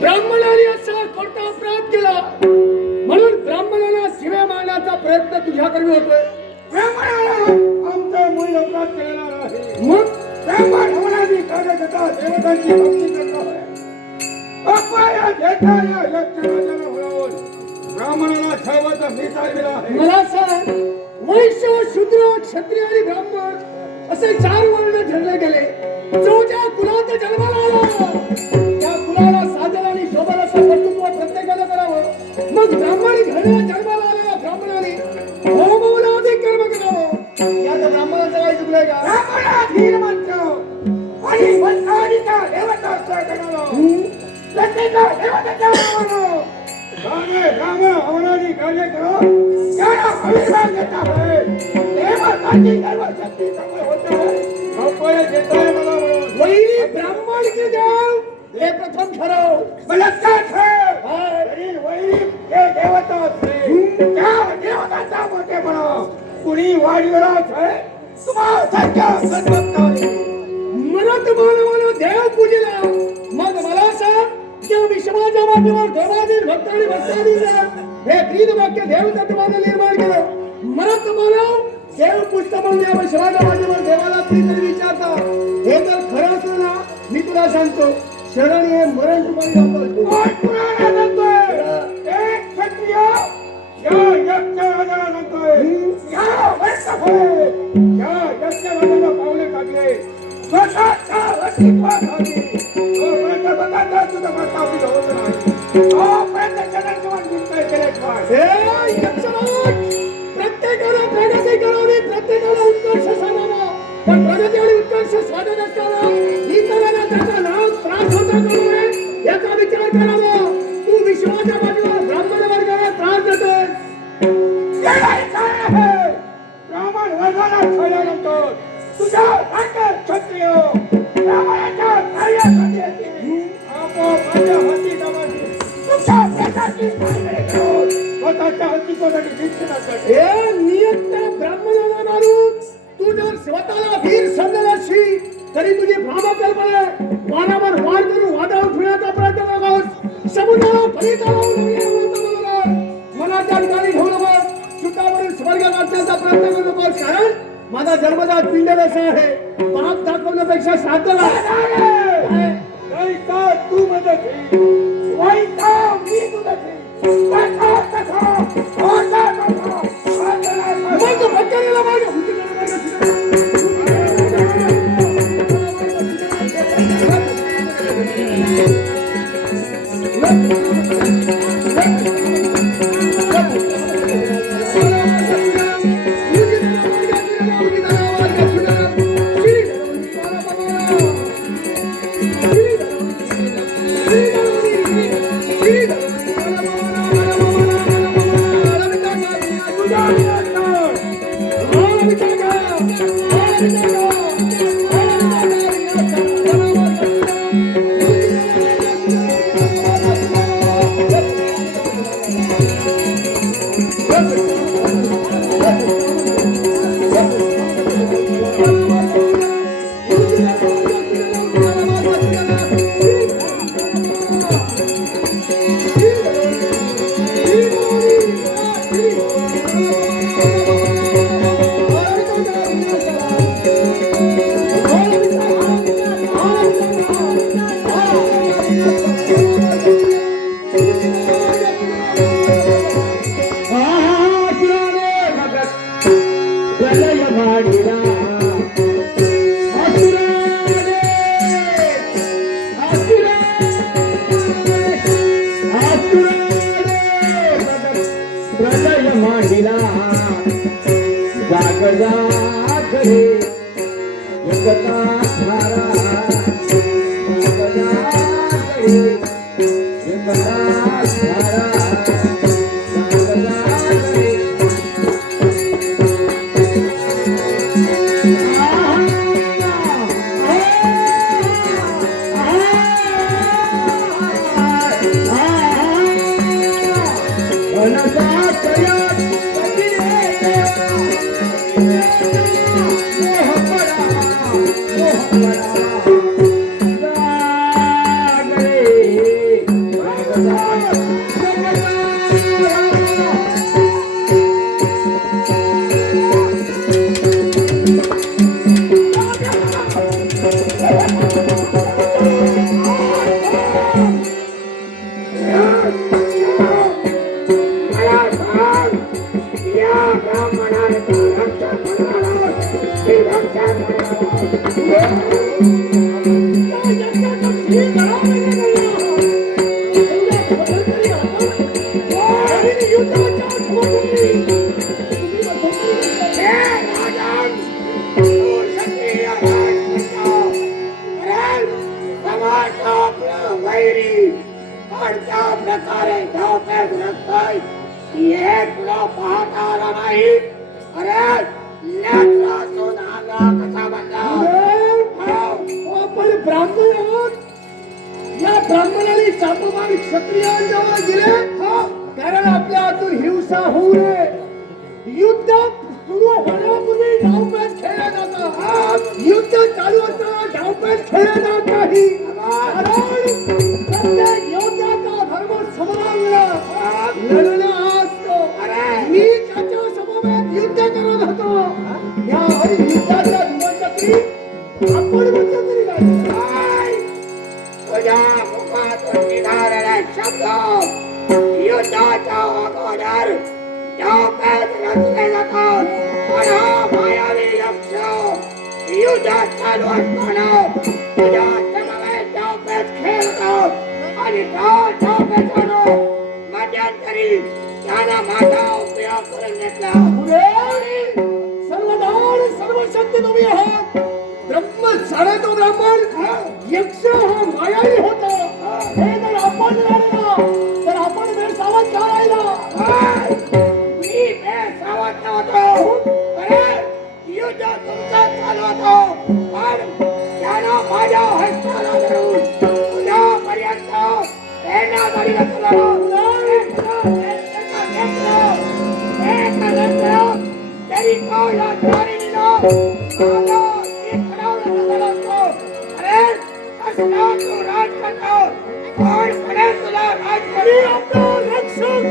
ब्राह्मणाने असा कोणता अपराध केला म्हणून ब्राह्मणाला शिव्या मारण्याचा प्रयत्न तुझ्याकडे होतोय? ब्राह्मणाला आमचा मूळ अपराध केलेला आहे. मग ब्राह्मण होण्याची कार्य करता देवतांची भक्ती करता होय. अपाया देता या यज्ञराजाला बोलावून ब्राह्मणाला ठेवायचा मी चालविला आहे. मला सांग, वैश्य शूद्र क्षत्रिय आणि ब्राह्मण असे 4 वर्ण ठरले गेले. जो ज्या कुलात जन्माला आला त्या कुलाला साधन आणि शोभन असं कर्तृत्व प्रत्येकाला करावं. मग ब्राह्मणी घराला जन्माला आलेल्या ब्राह्मणाने होमवनादी कर्म करावं. यात ब्राह्मणाचं काही चुकलंय का? ब्राह्मणाधीन मंत्र आणि वंशाधिका देवताचा गणालो. प्रत्येका देवताच्या नावानो ब्राह्मण हवनादी कार्य करो त्याला अभिमान देता होय. देवताची सर्व शक्ती प्रबळ होते होय. अपाया देताय मला म्हणून वैरी ब्राह्मण की देव हे प्रथम ठरव. बलात्कार तरी वैरी हे देवता असते. त्या देवताचा मोठेपणा कुणी वाढलेला आहे. तुम्हाला सत्य सन्मताने मरत मानवानं देव पूजला. मग मला सांग, त्या विश्वाच्या माध्यमावर देवाधीन भक्त आणि भक्ताधीन हे 3 वाक्य देवतत्वानं निर्माण केलं. मरत मानव देव पुष्ट म्हणून या विश्वाच्या माध्यमावर देवाला तरी विचारता. हे जर खरं असलं ना, मी तुला सांगतो, शरण हे मरण तुम्हाला वापरतो. कोण कुणाला सांगतोय? एक क्षत्रिय या यज्ञराजाला सांगतोय. या वर्षभर या यज्ञराजाला पावले टाकले. स्वतःच्या अस्तित्वासाठी तोपर्यंत स्वतःचा सुद्धा प्रस्थापित होत नाही. तोपर्यंत जनार्दन निश्चय केल्याशिवाय हे यक्षराज, प्रत्येकाला प्रगती करावी, प्रत्येकाला उत्कर्ष साधावा. पण प्रगती आणि उत्कर्ष साधत असताना इतरांना त्याचा लाभ त्रास होता करू नये याचा विचार करावा. तू विश्वाच्या बाजूला ब्राह्मण वर्गाला त्रास देतोस. काय आहे? ब्राह्मण वर्गाला छळल्यानंतर तुझ्या सारख्या क्षत्रिय ब्राह्मणाच्या कार्यासाठी आपोआप माझ्या हाती जमाती तुमच्या देशाची काळजी करून स्वतःच्या अस्तित्वासाठी शिक्षणासाठी हे नियत ब्राह्मणाला मारून तू जर स्वतःला वीर समजत असशील तरी तुझी भ्रामकल्पना वादावर वाद करून वादावर ठेवण्याचा प्रयत्न नकोस. समुद्राला फलिता लावून मनाच्या ठिकाणी ठेवू नकोस. सुखावरून स्वर्ग गाठण्याचा प्रयत्न करू नकोस. कारण माझा जन्मजात पिंड असा आहे. बाप दाखवण्यापेक्षा श्राद्ध तू मदत वाईटा मी तुझं मग भक्करीला मार्ग हृदय मांडिला जागला खरे एकता धारा जागला खरे एकता धारा जागला खरे आपण ब्राह्मण आहोत. या ब्राह्मणाने चापमान क्षत्रियांजवळ दिले कारण आपल्या हातून हिंसा होऊ नये. युद्ध सुरू होण्यापूर्वी डावपेच खेळला जातो. युद्ध चालू असताना डावपेच खेळला जात नाही. कारण प्रत्येक योद्ध्याचा धर्म समजावला लढणं असतो. मी त्याच्या समवेत युद्ध करत होतो. या युद्धाच्या दिवसातरी आपण म्हणतो तरी काय तुझ्या मुखातून निघालेला शब्द युद्धाच्या अगोदर डावपेच रचले जातात. पण हा मायावी यक्ष युद्धात चालू असताना तुझ्या समवेत डावपेच खेळतो आणि त्या डावपेचानं मध्यंतरी त्याला माझा उपयोग करून घेतला. सर्वदान सर्वशक्ती तुम्ही आहात. ब्रह्म सारे तो ब्राह्मण यक्ष हा मायावी होता. हे जर आपण लढला तर आपण बेसावत करायला. मी बेसावत नव्हतो. अरे युद्ध तुमचा चालू होतो. पण त्यानं माझ्या हस्ताला धरून तुझ्यापर्यंत सेनादळीला चढवलं. तरी का या चारिणीला माझा एक ठरवलं असतो. अरे असला तो राज करतो. पण खरे तुला राज करी आपला रक्षक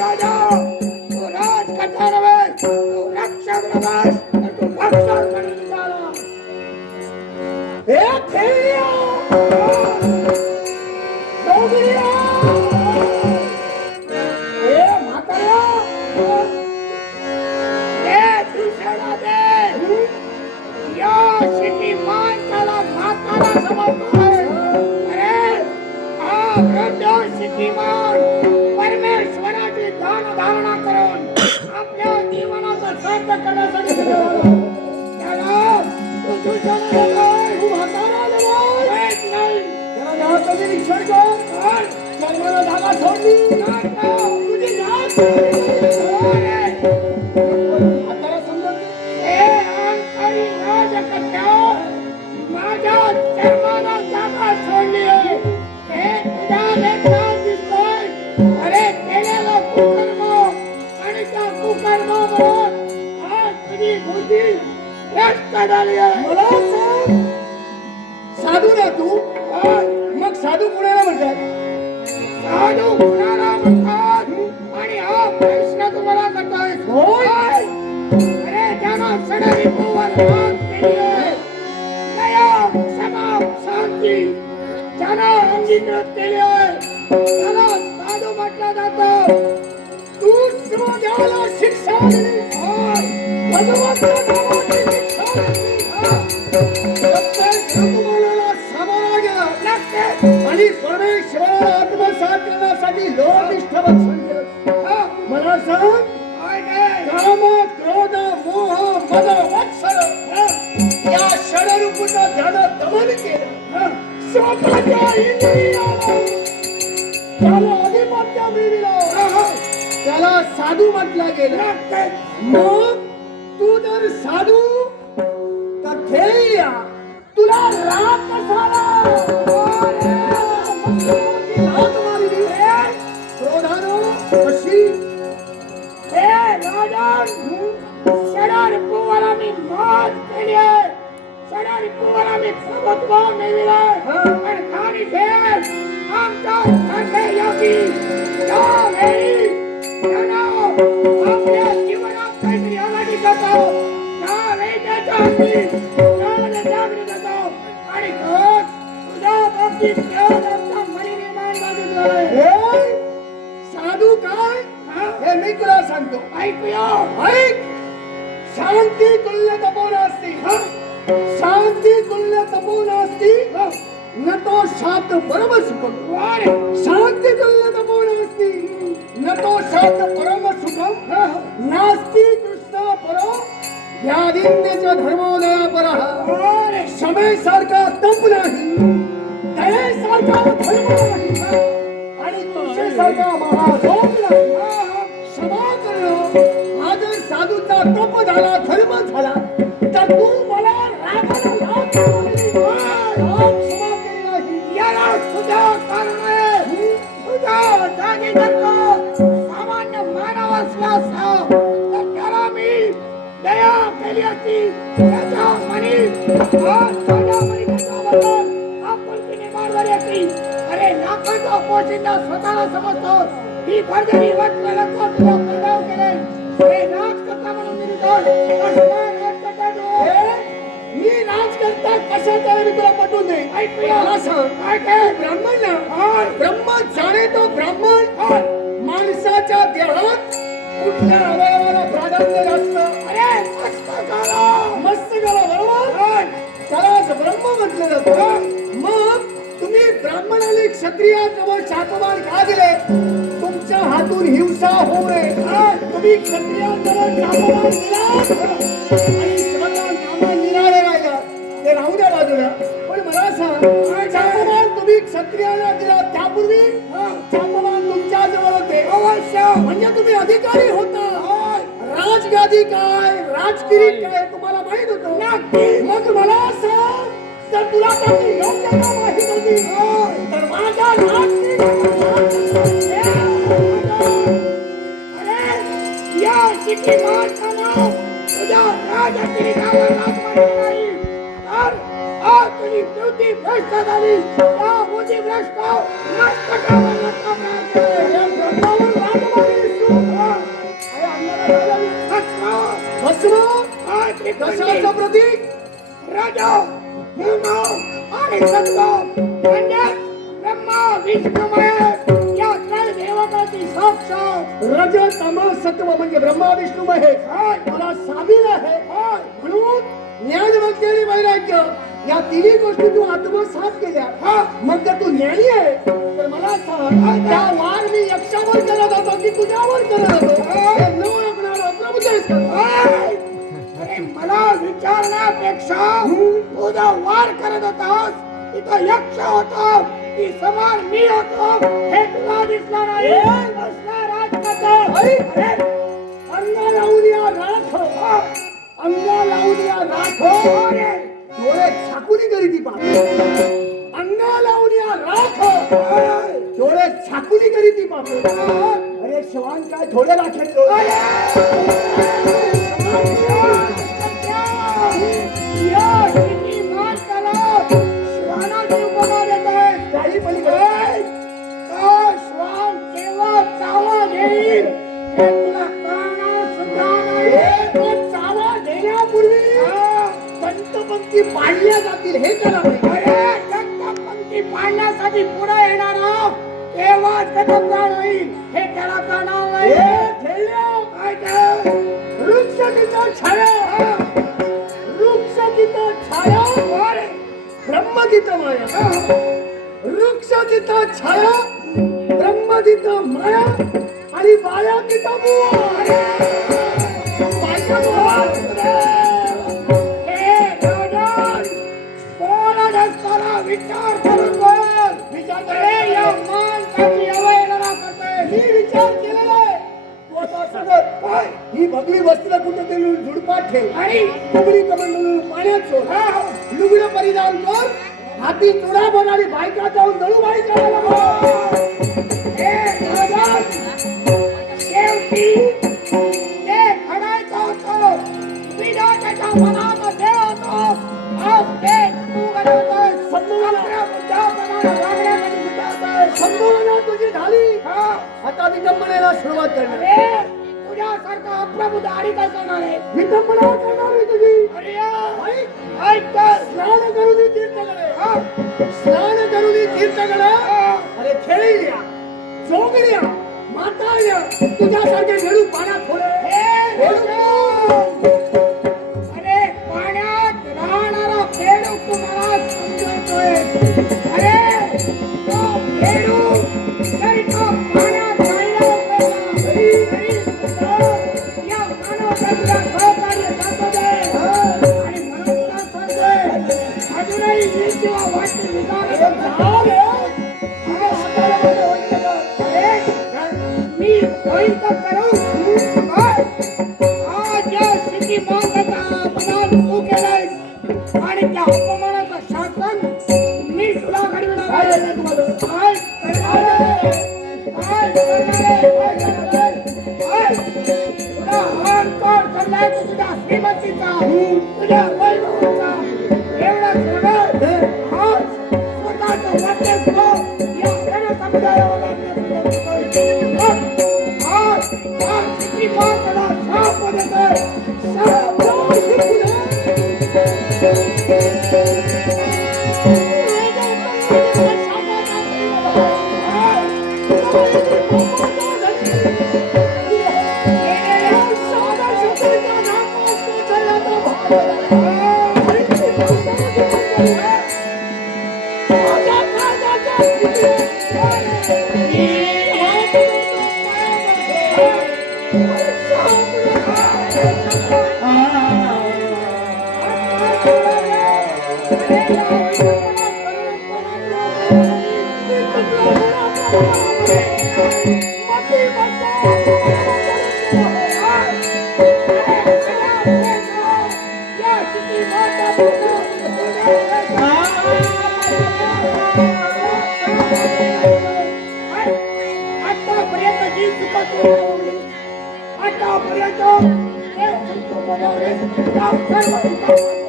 राजा तो राज करता रहे तो रक्षक रवास तो स्वतःला समजतोय. अरे हा वृद्ध शिखीमान परमेश्वराची ध्यान धारणा करून आपल्या जीवनाचा सार्थ करण्यासाठी त्याला तू दूषण देतोय. तू म्हातारा झालास. काहीच नाही. त्याला देहाचं निरीक्षण कर. जन्माला जागा सोडली. तुझी जात म्हातारा समजत नाही. हे अहंकारी राजकन्या, माझ्या जन्माला जागा सोडली आहे. हे तुझ्या लेकरात दिसतोय. अरे केलेलं कुकर्म आणि त्या कुकर्मामुळे आज तुझी बुद्धी भ्रष्ट झाली आहे. मला सांग, साधू ना तू? मग साधू कुणाला म्हणतात? साधू कुणाला म्हणतात आणि हा प्रश्न तुम्हाला करतोय. होय. अरे ज्यानं सडरिपूवर मात केली आहे, दया, क्षमा, शांती ज्यानं अंगीकृत केली आहे, त्याला साधू म्हटलं जातं. तू समाजाला शिक्षा दिली. भगवंता नावाची शिक्षा दिली. प्रत्येक ऋतुमानाला सामोरा गेला. नक्कीच. आणि परमेश्वराला आत्मसात करण्यासाठी लोकनिष्ठ भक्षण केलं. मला सांग, काय काय? काम, क्रोध, मोह, मद, मत्सर या षडरूपाचं ज्यानं दमन केलं, स्वतःच्या इंद्रियाला त्याला आधिपत्य मिळविलं, त्याला साधू म्हटलं गेलं. नक्कीच. मग तू जर साधू तर ध्येय तुला राग कसा आला? लाथ मारली. क्रोधानं कशी? हे राजन, षडरिपूवर मी मात केली आहे. षडरिपूवर मी प्रभुत्व मिळविलं आहे. आणि खाली खेळ आमच्या सारखे योगी ज्यावेळी त्यांना आपल्या जीवनात काहीतरी आघाडी करतो, त्यावेळी त्याच्या हाती ज्ञान जागृत होतो. आणि खरंच तुझ्या बाबतीत ज्ञान आमच्या मनी निर्माण झालेलं आहे. हे साधू काय? हे मी तुला सांगतो. ऐकूया. ऐक, शांती तुल्य तपोन असती. शांती तुल्य तपोन असती. न तो शांत परम सुखम. शांती तुल्य तपोन असती. न तो शांत परम सुखम. नास्ती कृष्ण परो व्याधिन्यच धर्मोदया परः. क्षमेसारखा तप नाही, दयेसारखा धर्म नाही, आणि तुळशीसारखा महारोग नाही. क्षमा करणं हा जर साधूचा तप झाला, धर्म झाला, तर तू मला रागाला लाथ मारली. राग क्षमा केली नाही. याला सुद्धा कारण आहे. तुझ्या जागी जर तो सामान्य मानव असला असता, तर त्याला मी दया केली असती. त्याच्या मनी माझ्या मनी त्याच्याबद्दल आपुलकी निर्माण झाली असती. अरे लाखांचा पोशिंदा स्वतःला समजतो. ही भरजरी वाटलेला तो तुझा प्रभाव केले. हे राजकर्ता म्हणून मी मी राजकर्ता कशाचा मी तुला पटवून दे. ऐकूया. मला सांग, काय काय? ब्राह्मण ना, ब्रह्म जाणे तो ब्राह्मण. माणसाच्या देहात कुठल्या अवयवाला प्राधान्य जास्त? अरे मस्तकाला. मस्तकाला, बरोबर. त्यालाच ब्रह्म म्हटलं जातं. मग तुम्ही ब्राह्मण आणि क्षत्रियाजवळ शापवान का दिले? तुमच्या हातून हिंसा होऊ नये. तुम्ही क्षत्रियांजवळ शापवान दिला आणि स्वतः कामा निराळे राहिला. ते राहू द्या बाजूला. पण मला सांग, शापवान तुम्ही क्षत्रियांना दिला, त्यापूर्वी शापवान तुमच्या जवळ होते. अवश्य. म्हणजे तुम्ही अधिकारी होता. राजगादी काय, राजगिरी काय तुम्हाला माहित होतं. मग मला सांग, जर तुला काही योग्यता माहित होती, तर माझ्या अरे या शिकी माणसानं तुझ्या राजगिरीवर लाथ मारली नाही. तर आज तुझी बुद्धी भ्रष्ट झाली. त्या बुद्धी भ्रष्ट मस्तकावर लटका मारते. या ब्रह्मावर लाथ मारलीस तू. भस्म कशाचं प्रतीक? राजा ब्रह्म आणि सत्व म्हणजे ब्रह्मा विष्णुमय या त्रय देवताची साक्षात. रज तम सत्व म्हणजे ब्रह्मा विष्णू महेश. मला सामील आहे. म्हणून ज्ञान भक्ती आणि वैराग्य या तिन्ही गोष्टी तू आत्मसात केल्या हा. मग जर तू ज्ञानी आहे तर मला सांग त्या वार मी यक्षावर करत होतो की तुझ्यावर करत होतो हे न ओळखणारा प्रभू आहेस का? अरे मला विचारण्यापेक्षा तू जो वार करत होतास तिथं यक्ष होता की समोर मी होतो हे तुला दिसलं नाही असला राजकथा. अरे, अंगा लावून या राख अंगा लावून या राख अरे डोळे छाकुली करी ती पाहतो अंगा लावून या राख डोळे छाकुली करी ती पाहतो. अरे श्वान काय थोडे राखेल डोळे काही पलीकडे तो चावा घेण्यापूर्वी पंचपंक्ती पाळल्या जातील हे त्याला माहिती. पाडण्यासाठी पुढे येणार तेव्हा प्राण होईल हे त्याला कळणार नाही. वृक्ष तिथं छाया वृक्ष तिथं छाया ब्रह्म तिथं माया वृक्ष तिथं छाया ब्रह्म तिथं माया आणि माया तिथं बुवा. बायका बुवा. हे राजन, बोलत असताना विचार करून बोल. विचार अरे या माणसाची अवहेलना करतोय. मी विचार केलेला आहे. तू आता सगळं काय? ही भगवी वस्तीला कुठेतरी झुडपात ठेव आणि डुबरी कमंडलून पाण्यात सोड लुगडं परिधान कर हाती चुडा बनणारी बायका जाऊन दळूबाई करायला लाव. हे राजन, शेवटी ते घडायचं होतं. विधात्याच्या मनामध्ये होतं. आज ते तू घडवतोय. आपल्या बुद्धाप्रमाणे वागण्यासाठी सुद्धा संभावना तुझी झाली हा. आता विडंबनेला सुरुवात करणार अरे तुझ्यासारखा अप्रबुद्ध आणि काय करणार आहे? विडंबना करणार आहे तुझी. अरे आई, ऐक तर. स्नान करून तीर्थकडे स्नान करून तीर्थकडे अरे खेळल्या जोगड्या माताळ्या तुझ्यासारखे वेळू पाण्यात हे थोडे अरे पाण्यात राहणारा खेळू तुम्हाला समजतोय. अरे तो खेळू जरी तो पाण्यात राहिला तरी सुद्धा या मानवजातीला सहकार्य करतो दे. आणि म्हणून तुला सांगतोय अजूनही मी किंवा वाटते मी होईल तर करू. आज या स्थिती मानवाचा अपमान तू केलायस आणि त्या अपमानाचं शासन मी तुला घडविणार आहे. काय करणार आहे? काय करणार आहे? काय करणार आहे? तुला अहंकार करलाय तुझ्या श्रीमंतीचा तुझ्या वैभवाचा एवढा सगळं आज स्वतःचं वर्चस्व या जनसमुदायावर आतापर्यंत जी चुका तू आतापर्यंत सर्व चुका